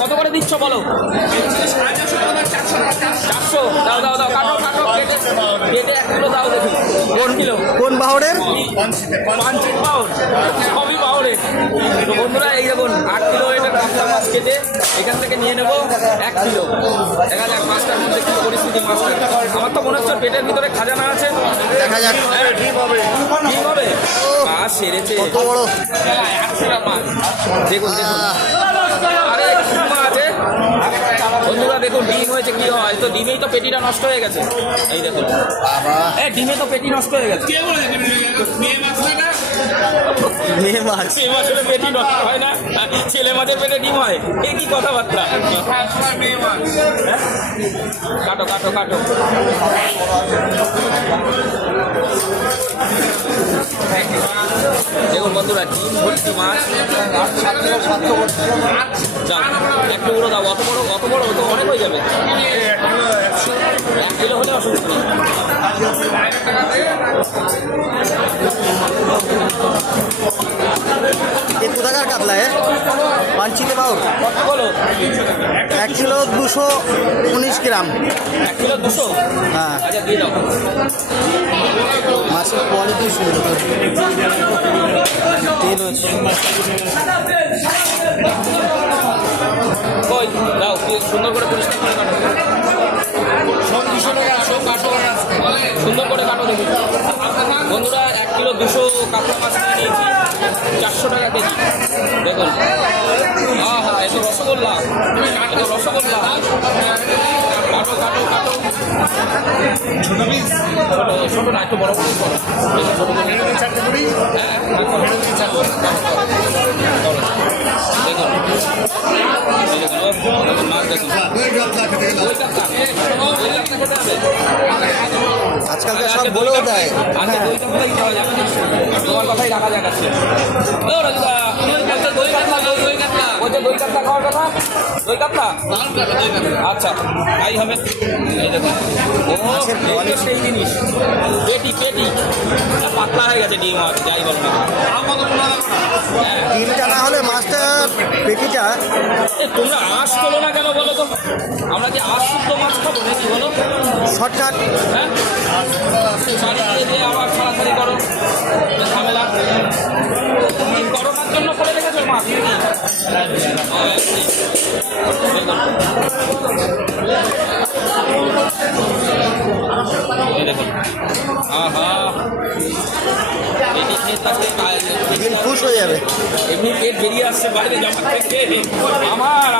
কত করে দিচ্ছ বলো? 400। দাও দাও দাও, কাটো কাটো, কেটে 1 কিলো দাও দেখি। কোন কিলো? কোন বাহরের? পাঞ্চিত বাউর, সবই বাউরের। তো বন্ধুরা এই দেখুন 8 কিলো এটা কাঁচা মাছ কেটে এখান থেকে নিয়ে নেবো 1 কিলো। দেখা যাক মাছটার মধ্যে কি পরিস্থিতি মাছটা। আমার তো মনে হচ্ছে পেটের ভিতরে খাজানা আছে। দেখা যাক ঠিক হবে, ঠিক হবে। মাছ সেরেছে, কত বড় 100 মাছ। দেখুন দেখুন, আরে কুমা আছে বন্ধুরা। দেখুন ডিম হয়েছে, কি হয় তো ডিমেই তো পেটিটা নষ্ট হয়ে গেছে। এই দেখুন বাবা, ডিমে তো পেটি নষ্ট হয়ে গেছে। মেয়ে মাছ। মেয়ে মাছের পেটি নষ্ট হয় না, ছেলে মাছের পেটে ডিম হয়। এ কি কথাবার্তা? কাটো কাটো কাটো। দেখুন বন্ধুরা ডিম ভর্তি মাছ। যাও একটু বড় দাও, অত বড় তো অনেক হয়ে যাবে। 1 কিলো হলে অসুবিধা নেই। ये কোথাকার কাতলা পাঞ্চিতে বাউর? কত বলো? 1 কিলো 219 গ্রাম। 1 কিলো 200? হ্যাঁ, আচ্ছা দিয়ে দাও। মাছের কোয়ালিটি সুন্দর, তেল হচ্ছে। কই দাও, সুন্দর করে পরিষ্কার করে কাটো। সুন্দর করে কাটো দেখি বন্ধুরা। 1 কিলো 200 কাতলা মাছ নিয়ে নিয়েছি, 400 টাকা কেজি। দেখুন হ্যাঁ, এ তো রসগোল্লা, এ তো রসগোল্লা। কাটো কাটো কাটো। ছোট ছোট না, একটু বড় করে করো। ছোট করে দেখুন মাছ দেখুন। আজকালকার সব বলেও দেয়। তোমার কথাই রাখা যাক। দই কাতলা খাওয়ার কথা, দই কাতলা। আচ্ছা তাই হবে। এই দেখুন সেই জিনিস, পেটি পেটি পাতলা হয়ে গেছে ডিম মাছ, যাই বলো না। ডিমটা না হলে মাছটার পেটিটা। তোমরা আঁশ তোলো না কেন বলো তো? আমরা যে আঁশ শুদ্ধ মাছ খাবো নাকি বলো? শর্টকাট। হ্যাঁ, বাড়িতে দিয়ে আবার ছাড়াছাড়ি করো, ঝামেলা। করোনার জন্য করে রেখেছো মাছ নাকি? দেখুন আহা, এটি খেয়ে থাকলে খুশ হয়ে যাবে। এমনি পেট বেরিয়ে আসছে বাইরে জামা থেকে আমার।